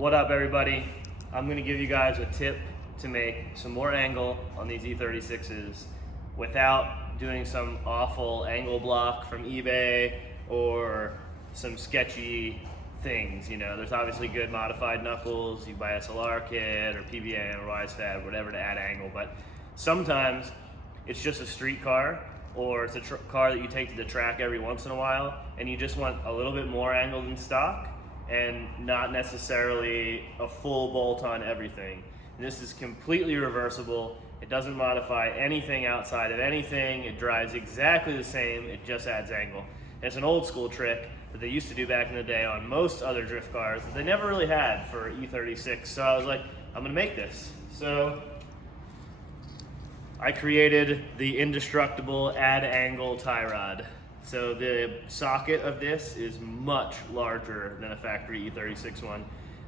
What up, everybody? I'm gonna give you guys a tip to make some more angle on these E36s without doing some awful angle block from eBay or some sketchy things. You know, there's obviously good modified knuckles. You buy SLR kit or PBN or WiseFab, whatever, to add angle, but sometimes it's just a street car, or it's a car that you take to the track every once in a while, and you just want a little bit more angle than stock and not necessarily a full bolt on everything. And this is completely reversible. It doesn't modify anything outside of anything. It drives exactly the same. It just adds angle. And it's an old school trick that they used to do back in the day on most other drift cars that they never really had for E36. So I was like, I'm gonna make this. So I created the indestructible add angle tie rod. So the socket of this is much larger than a factory E36 one.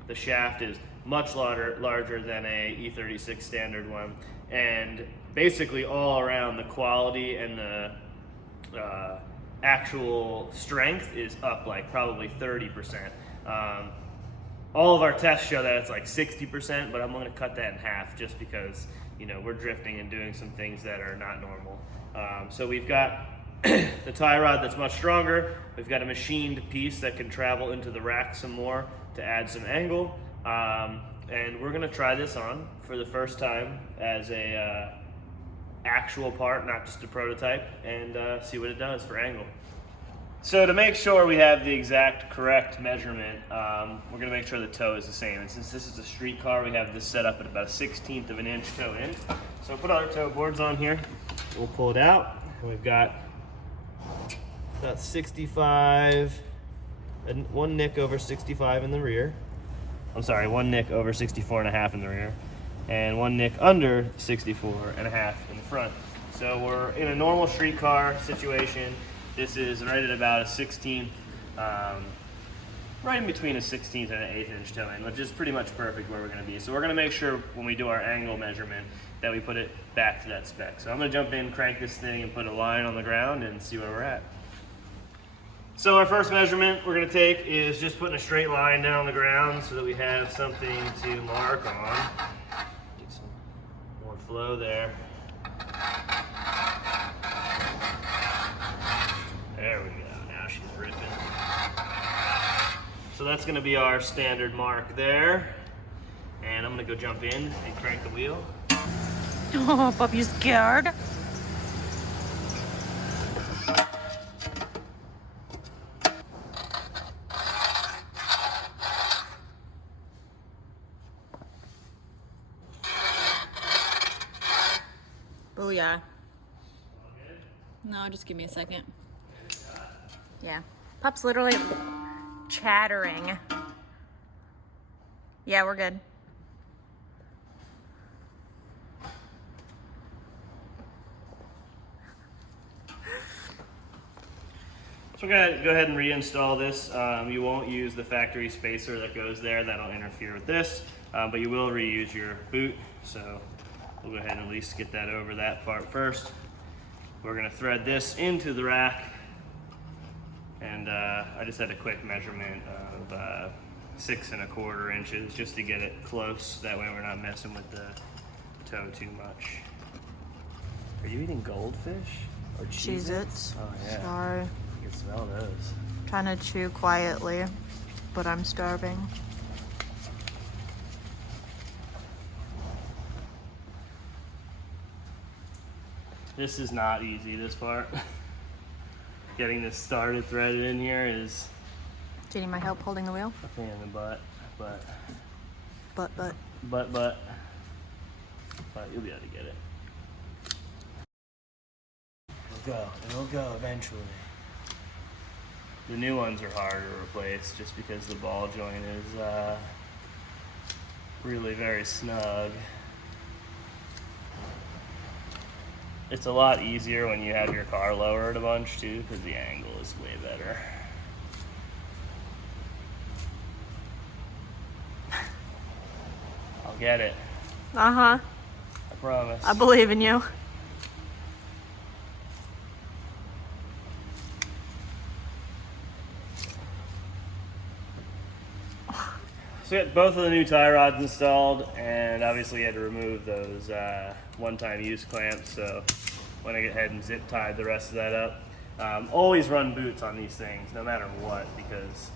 The shaft is much larger than a E36 standard one. And basically all around, the quality and the actual strength is up like probably 30%. All of our tests show that it's like 60%, but I'm gonna cut that in half just because, you know, we're drifting and doing some things that are not normal. So we've got the tie rod that's much stronger. We've got a machined piece that can travel into the rack some more to add some angle. And we're gonna try this on for the first time as a actual part, not just a prototype, and see what it does for angle. So to make sure we have the exact correct measurement, we're gonna make sure the toe is the same. And since this is a street car, we have this set up at about 1/16 of an inch toe in. So put our toe boards on here. We'll pull it out. And we've got about 65, and one nick over 65 in the rear. I'm sorry, one nick over 64.5 in the rear, and one nick under 64.5 in the front. So we're in a normal street car situation. This is right at about a 16th, right in between a 16th and an 1/8 inch toe in, which is pretty much perfect where we're gonna be. So we're gonna make sure when we do our angle measurement that we put it back to that spec. So I'm gonna jump in, crank this thing, and put a line on the ground and see where we're at. So our first measurement we're gonna take is just putting a straight line down the ground so that we have something to mark on. Get some more flow there. There we go, now she's ripping. So that's gonna be our standard mark there. And I'm gonna go jump in and crank the wheel. Oh, pup, you scared? Booyah. No, just give me a second. Yeah. Pup's literally chattering. Yeah, we're good. So we're gonna go ahead and reinstall this. You won't use the factory spacer that goes there. That'll interfere with this, but you will reuse your boot. So we'll go ahead and at least get that over that part first. We're gonna thread this into the rack. And I just had a quick measurement of 6 1/4 inches just to get it close. That way we're not messing with the toe too much. Are you eating goldfish or Cheez-Its? Oh yeah. Sorry. You can smell those. Trying to chew quietly, but I'm starving. This is not easy, this part. Getting this started, threaded in here is Do you need my help holding the wheel? a pain in the butt, but you'll be able to get it. It'll go eventually. The new ones are hard to replace just because the ball joint is really very snug. It's a lot easier when you have your car lowered a bunch too, because the angle is way better. I'll get it. Uh-huh. I promise. I believe in you. So So we had both of the new tie rods installed, and obviously we had to remove those one-time use clamps, so went ahead and zip tied the rest of that up. Always run boots on these things, no matter what, because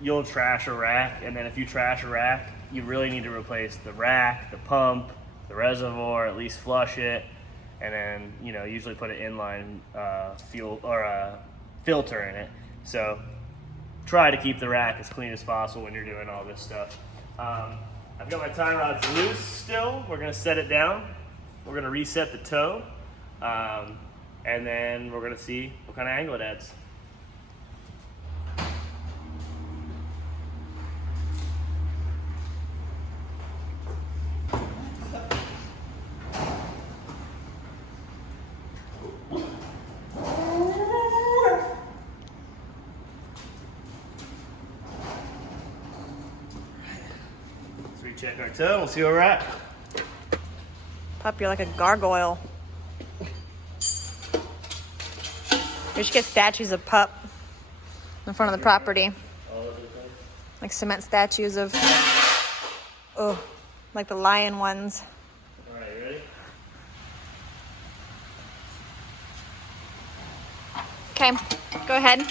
you'll trash a rack, and then if you trash a rack, you really need to replace the rack, the pump, the reservoir, at least flush it, and then, you know, usually put an inline fuel or a filter in it. So try to keep the rack as clean as possible when you're doing all this stuff. I've got my tie rods loose still. We're gonna set it down. We're gonna reset the toe, and then we're gonna see what kind of angle it adds. Check our toe, we'll see where we're at. Pup, you're like a gargoyle. We should get statues of Pup in front of the property. All over the place. Like cement statues of, oh, like the lion ones. All right, you ready? Okay, go ahead.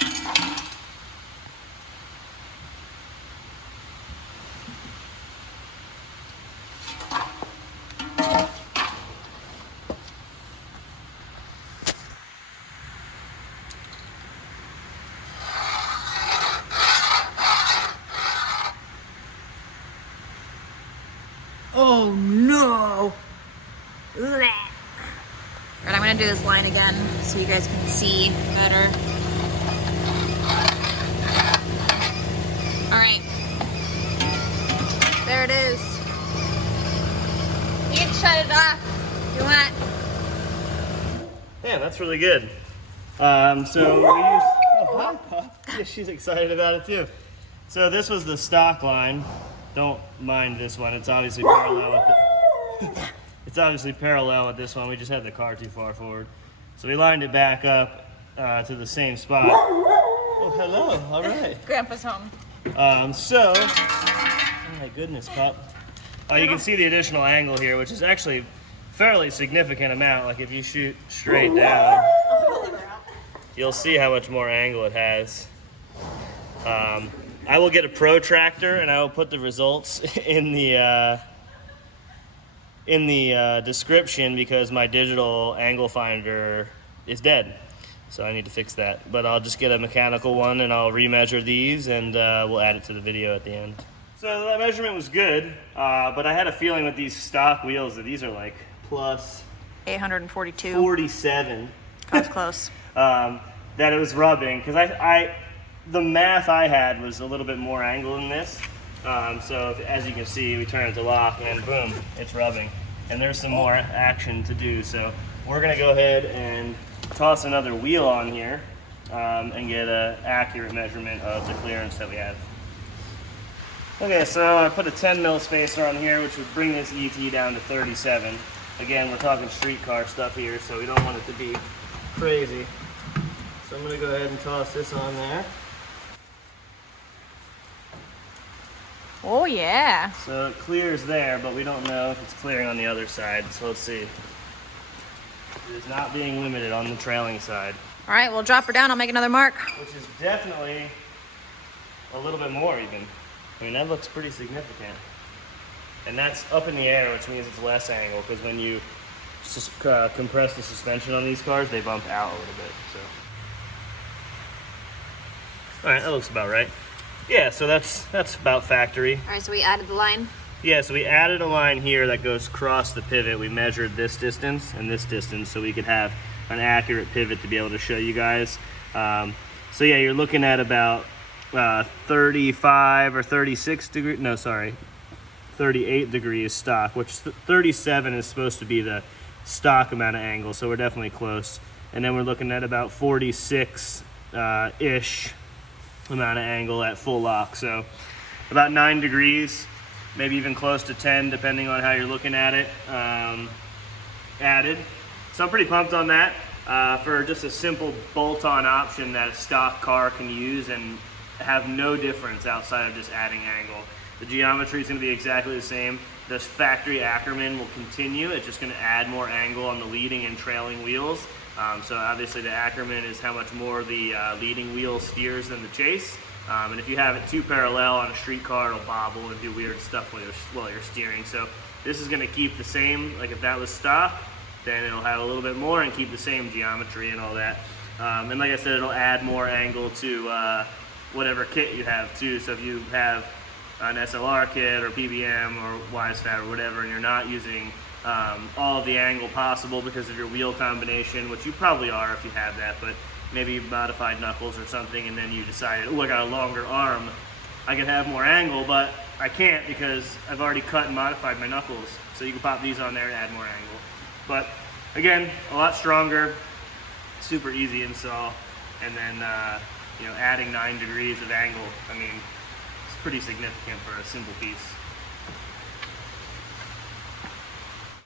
Oh no! Blech. Alright, I'm gonna do this line again so you guys can see better. Alright. There it is. You can shut it off if you want. Yeah, that's really good. So we used, oh hi Pup. Yeah, she's excited about it too. So this was the stock line. Don't mind this one. It's obviously parallel with it's obviously parallel with this one. We just had the car too far forward. So we lined it back up to the same spot. Oh, hello. All right. Grandpa's home. Oh my goodness, Pup. You can see the additional angle here, which is actually fairly significant amount. Like if you shoot straight down, you'll see how much more angle it has. I will get a protractor and I will put the results in the description because my digital angle finder is dead. So I need to fix that. But I'll just get a mechanical one and I'll remeasure these and we'll add it to the video at the end. So that measurement was good, but I had a feeling with these stock wheels that these are like plus 842. 47. That's close. That it was rubbing because the math I had was a little bit more angle than this. So as you can see, we turn it to lock and boom, it's rubbing. And there's some more action to do. So we're gonna go ahead and toss another wheel on here and get an accurate measurement of the clearance that we have. Okay, so I put a 10 mil spacer on here, which would bring this ET down to 37. Again, we're talking streetcar stuff here, so we don't want it to be crazy. So I'm gonna go ahead and toss this on there. Oh yeah. So it clears there, but we don't know if it's clearing on the other side, so let's see. It is not being limited on the trailing side. All right, we'll drop her down. I'll make another mark. Which is definitely a little bit more even. I mean, that looks pretty significant. And that's up in the air, which means it's less angle, because when you compress the suspension on these cars, they bump out a little bit, so. All right, that looks about right. Yeah, so that's about factory. All right, so we added the line. Yeah, so we added a line here that goes across the pivot. We measured this distance and this distance so we could have an accurate pivot to be able to show you guys. So yeah, you're looking at about 35 or 36 degrees, no, sorry, 38 degrees stock, which 37 is supposed to be the stock amount of angle, so we're definitely close. And then we're looking at about 46-ish amount of angle at full lock, so about 9 degrees, maybe even close to 10 depending on how you're looking at it, added. So I'm pretty pumped on that for just a simple bolt-on option that a stock car can use and have no difference outside of just adding angle. The geometry is going to be exactly the same. This factory Ackerman will continue. It's just going to add more angle on the leading and trailing wheels. So obviously the Ackerman is how much more the leading wheel steers than the Chase. And if you have it too parallel on a street car, it'll bobble and do weird stuff while you're steering. So this is going to keep the same. Like if that was stock, then it'll have a little bit more and keep the same geometry and all that. And like I said, it'll add more angle to whatever kit you have too. So if you have an SLR kit or PBM or YSFAT or whatever, and you're not using all of the angle possible because of your wheel combination, which you probably are if you have that, but maybe you modified knuckles or something and then you decided, oh, I got a longer arm, I can have more angle, but I can't because I've already cut and modified my knuckles. So you can pop these on there and add more angle. But again, a lot stronger, super easy install, and then you know, adding 9 degrees of angle, I mean, it's pretty significant for a simple piece.